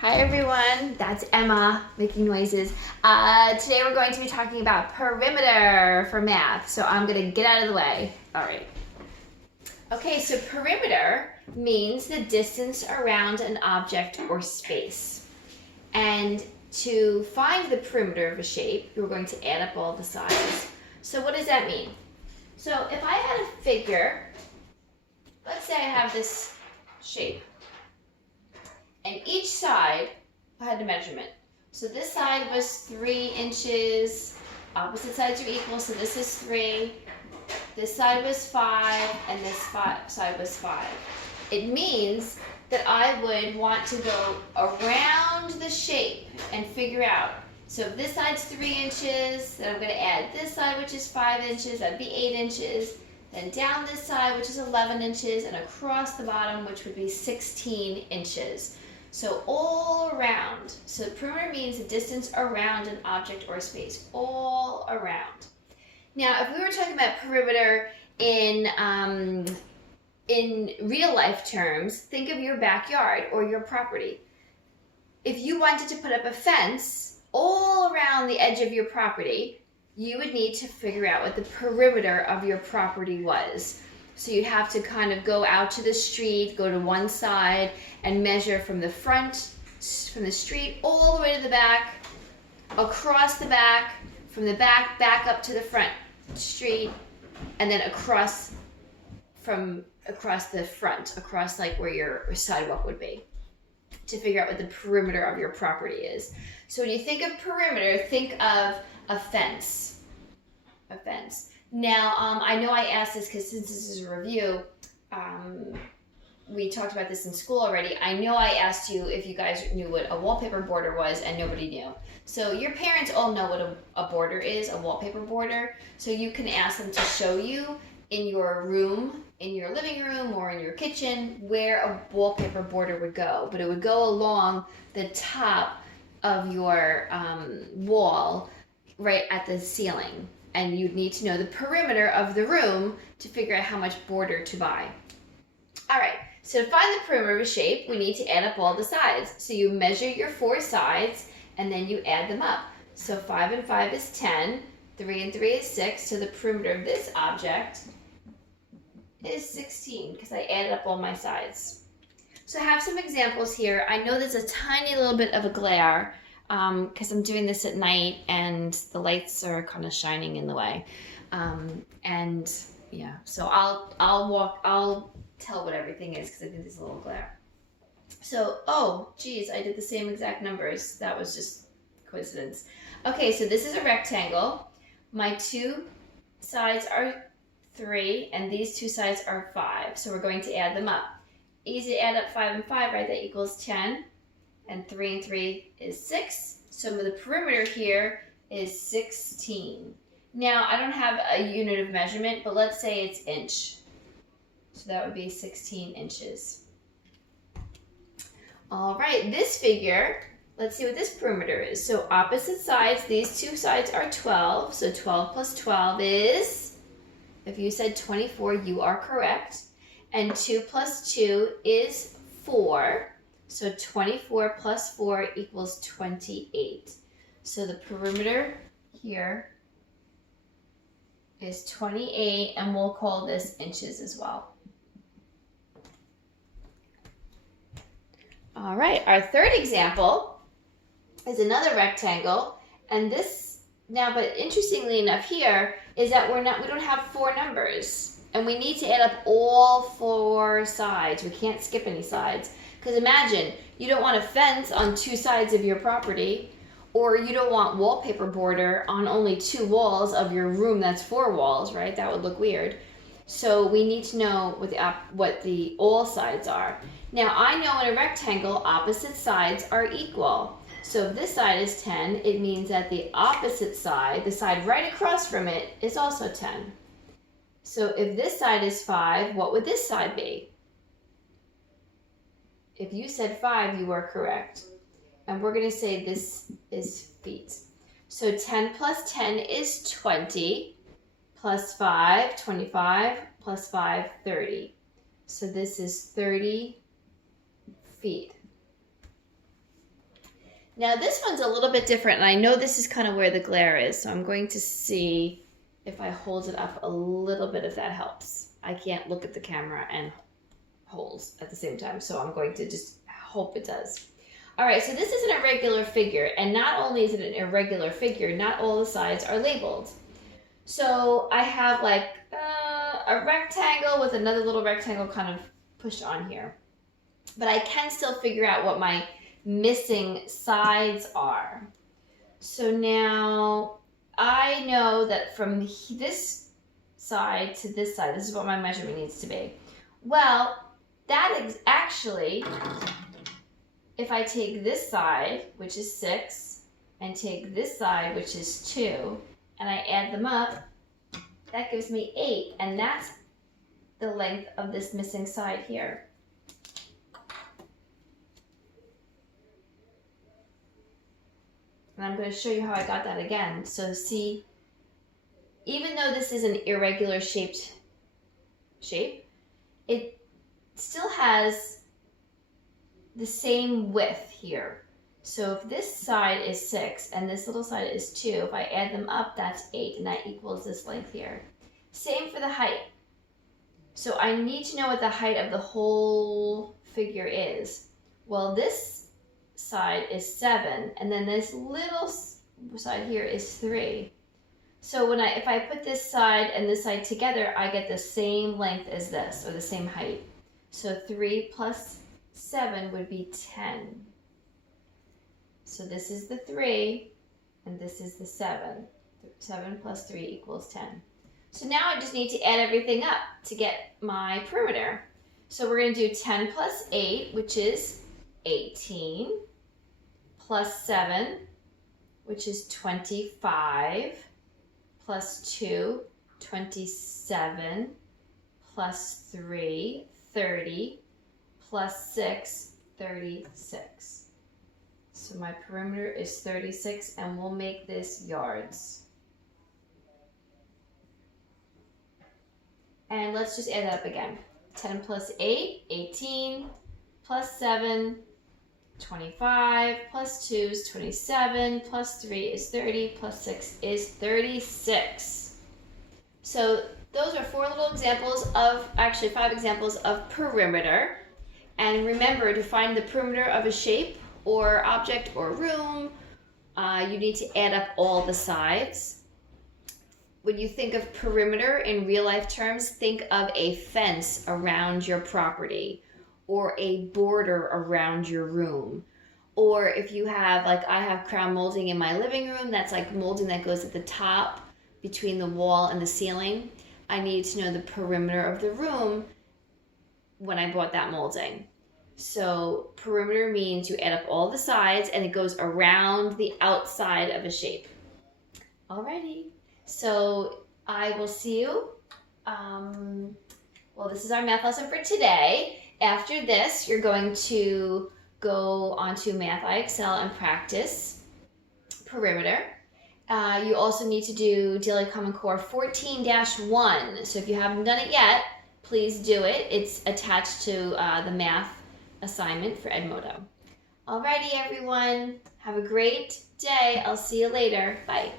Hi everyone, that's Emma making noises. Today we're going to be talking about perimeter for math, so I'm going to get out of the way. All right. Okay, so perimeter means the distance around an object or space. And to find the perimeter of a shape, we're going to add up all the sides. So what does that mean? So if I had a figure, let's say I have this shape. And each side had a measurement. So this side was 3 inches, opposite sides are equal, so this is 3. This side was 5, and this side was 5. It means that I would want to go around the shape and figure out. So if this side's 3 inches, then I'm going to add this side, which is 5 inches, that'd be 8 inches. Then down this side, which is 11 inches, and across the bottom, which would be 16 inches. So all around. So perimeter means the distance around an object or space. All around. Now, if we were talking about perimeter in real life terms, think of your backyard or your property. If you wanted to put up a fence all around the edge of your property, you would need to figure out what the perimeter of your property was. So you'd have to kind of go out to the street, go to one side, and measure from the front, from the street, all the way to the back, across the back, from the back, back up to the front street, and then across the front, across like where your sidewalk would be, to figure out what the perimeter of your property is. So when you think of perimeter, think of a fence. A fence. Now, I know I asked this because since this is a review, we talked about this in school already. I know I asked you if you guys knew what a wallpaper border was, and nobody knew. So your parents all know what a border is, a wallpaper border. So you can ask them to show you in your room, in your living room or in your kitchen, where a wallpaper border would go. But it would go along the top of your wall, right at the ceiling. And you'd need to know the perimeter of the room to figure out how much border to buy. All right, so to find the perimeter of a shape, we need to add up all the sides. So you measure your 4 sides, and then you add them up. So 5 and 5 is 10, 3 and 3 is 6, so the perimeter of this object is 16, because I added up all my sides. So I have some examples here. I know there's a tiny little bit of a glare, because I'm doing this at night and the lights are kind of shining in the way. And yeah, so I'll tell what everything is because I think there's a little glare. So, oh, geez, I did the same exact numbers. That was just coincidence. Okay, so this is a rectangle. My 2 sides are 3 and these 2 sides are 5. So we're going to add them up. Easy to add up 5 and 5, right? That equals 10. And 3 and 3 is 6. So the perimeter here is 16. Now, I don't have a unit of measurement, but let's say it's inch. So that would be 16 inches. All right, this figure, let's see what this perimeter is. So opposite sides, these 2 sides are 12. So 12 plus 12 is, if you said 24, you are correct. And 2 plus 2 is 4. So 24 plus 4 equals 28. So the perimeter here is 28, and we'll call this inches as well. All right, our third example is another rectangle, and this now, but interestingly enough here, is that we don't have 4 numbers, and we need to add up all 4 sides. We can't skip any sides. Because imagine, you don't want a fence on 2 sides of your property, or you don't want wallpaper border on only 2 walls of your room that's 4 walls, right? That would look weird. So we need to know what the all sides are. Now I know in a rectangle, opposite sides are equal. So if this side is 10, it means that the opposite side, the side right across from it, is also 10. So if this side is 5, what would this side be? If you said 5, you are correct. And we're going to say this is feet. So 10 plus 10 is 20, plus 5, 25, plus 5, 30. So this is 30 feet. Now this one's a little bit different, and I know this is kind of where the glare is, so I'm going to see if I hold it up a little bit, if that helps. I can't look at the camera and hold at the same time, so I'm going to just hope it does. All right, so this is an irregular figure, and not only is it an irregular figure, not all the sides are labeled. So I have like a rectangle with another little rectangle kind of pushed on here. But I can still figure out what my missing sides are. So now I know that from this side to this side, this is what my measurement needs to be. Well, that is actually, if I take this side, which is 6, and take this side, which is 2, and I add them up, that gives me 8, and that's the length of this missing side here. And I'm going to show you how I got that again. So see, even though this is an irregular shape, it still has the same width here. So if this side is 6 and this little side is 2, if I add them up, that's 8, and that equals this length here. Same for the height. So I need to know what the height of the whole figure is. Well, this side is 7, and then this little side here is 3. So if I put this side and this side together, I get the same length as this, or the same height. So 3 plus 7 would be 10. So this is the 3, and this is the 7. 7 plus 3 equals 10. So now I just need to add everything up to get my perimeter. So we're going to do 10 plus 8, which is 18, plus 7, which is 25, plus 2, 27, plus 3, 30, plus 6, 36. So my perimeter is 36, and we'll make this yards. And let's just add that up again. 10 plus 8, 18, plus 7, 25, plus 2 is 27, plus 3 is 30, plus 6 is 36. So those are 4 little examples of, actually 5 examples of perimeter. And remember, to find the perimeter of a shape or object or room, you need to add up all the sides. When you think of perimeter in real life terms, think of a fence around your property, or a border around your room. Or if you have, like I have crown molding in my living room, that's like molding that goes at the top between the wall and the ceiling. I need to know the perimeter of the room when I bought that molding. So perimeter means you add up all the sides and it goes around the outside of a shape. Alrighty, so I will see you. Well, this is our math lesson for today. After this, you're going to go onto Math IXL and practice perimeter. You also need to do Daily Common Core 14-1. So if you haven't done it yet, please do it. It's attached to the math assignment for Edmodo. Alrighty, everyone. Have a great day. I'll see you later. Bye.